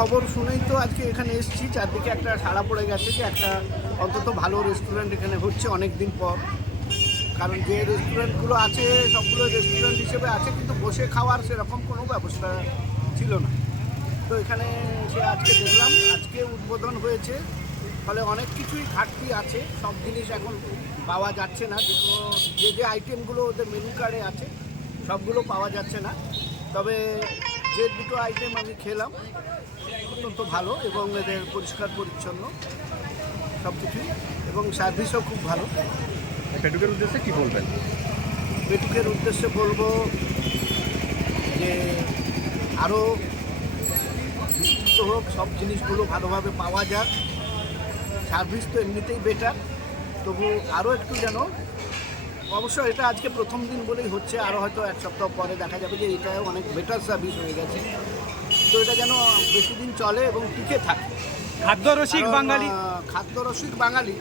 খবর শুনেই তো আজকে এখানে এসেছি। চারদিকে একটা সাড়া পড়ে গেছে যে একটা অন্তত ভালো রেস্টুরেন্ট এখানে হচ্ছে অনেক দিন পর। কারণ যে রেস্টুরেন্টগুলো আছে সবগুলো রেস্টুরেন্ট হিসেবে আছে, কিন্তু বসে খাওয়ার সেরকম কোনো ব্যবস্থা ছিল না। তো এখানে এসে আজকে দেখলাম, আজকে উদ্বোধন হয়েছে, ফলে অনেক কিছুই ঘাটতি আছে। সব জিনিস এখন পাওয়া যাচ্ছে না, যে আইটেমগুলো ওদের মেনু কার্ডে আছে সবগুলো পাওয়া যাচ্ছে না। তবে যে দুটো আইটেম আমি খেলাম অত্যন্ত ভালো এবং এদের পরিষ্কার পরিচ্ছন্ন সব কিছুই, এবং সার্ভিসও খুব ভালো। পেটুকের উদ্দেশ্যে কী বলবেন? পেটুকের উদ্দেশ্যে বলবো যে আরও বিস্তৃত হোক, সব জিনিসগুলো ভালোভাবে পাওয়া যাক। সার্ভিস তো এমনিতেই বেটার, তবু আরও একটু যেন, অবশ্য এটা আজকে প্রথম দিন বলেই হচ্ছে, আরও হয়তো এক সপ্তাহ পরে দেখা যাবে যে এটা অনেক বেটার সার্ভিস হয়ে গেছে। তো এটা যেন বেশি দিন চলে এবং টিকে থাকে। খাদ্যরসিক বাঙালি, খাদ্যরসিক বাঙালি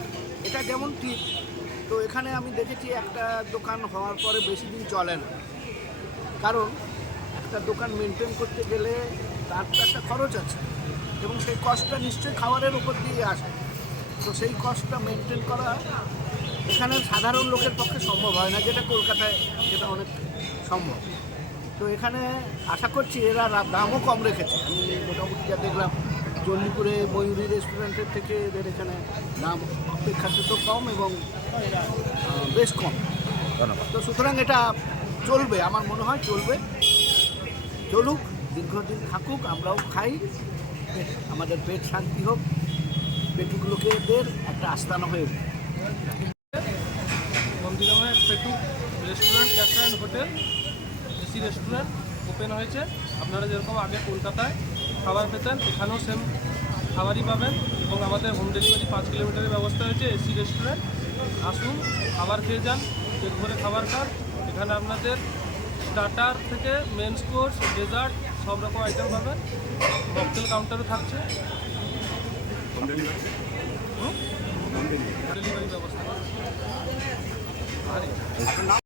এটা যেমন ঠিক, তো এখানে আমি দেখেছি একটা দোকান হওয়ার পরে বেশি দিন চলে না। কারণ একটা দোকান মেনটেন করতে গেলে তার তো একটা খরচ আছে, এবং সেই কস্টটা নিশ্চয়ই খাবারের উপর দিয়ে আসে। তো সেই কস্টটা মেনটেন করা এখানে সাধারণ লোকের পক্ষে সম্ভব হয় না, যেটা কলকাতায় যেটা অনেক সম্ভব। তো এখানে আশা করছি এরা দামও কম রেখেছে। আমি মোটামুটি যা দেখলাম, চণ্ডীপুরে ময়ূরী রেস্টুরেন্টের থেকে এদের এখানে দাম অপেক্ষাকৃত কম এবং বেশ কম। তো সুতরাং এটা চলবে, আমার মনে হয় চলবে, চলুক, দীর্ঘদিন থাকুক, আমরাও খাই, আমাদের পেট শান্তি হোক, পেটুগুলোকে এদের একটা আস্তানা হয়ে উঠুক। নন্দীগ্রামে Petuk restaurant, cafe and hotel, AC restaurant open হয়েছে। আপনারা যেরকম আগে কলকাতায় খাবার পেতেন, এখানেও সেম খাবারই পাবেন, এবং আমাদের হোম ডেলিভারি 5 কিলোমিটারের ব্যবস্থা হয়েছে। এসি রেস্টুরেন্ট, আসুন, খাবার খেয়ে যান, পেট ভরে খাবার খান। এখানে আপনাদের স্টার্টার থেকে মেনস কোর্স, ডেজার্ট সব রকম আইটেম পাবেন। মকটেল কাউন্টারও থাকছে, ডেলিভারি ব্যবস্থা।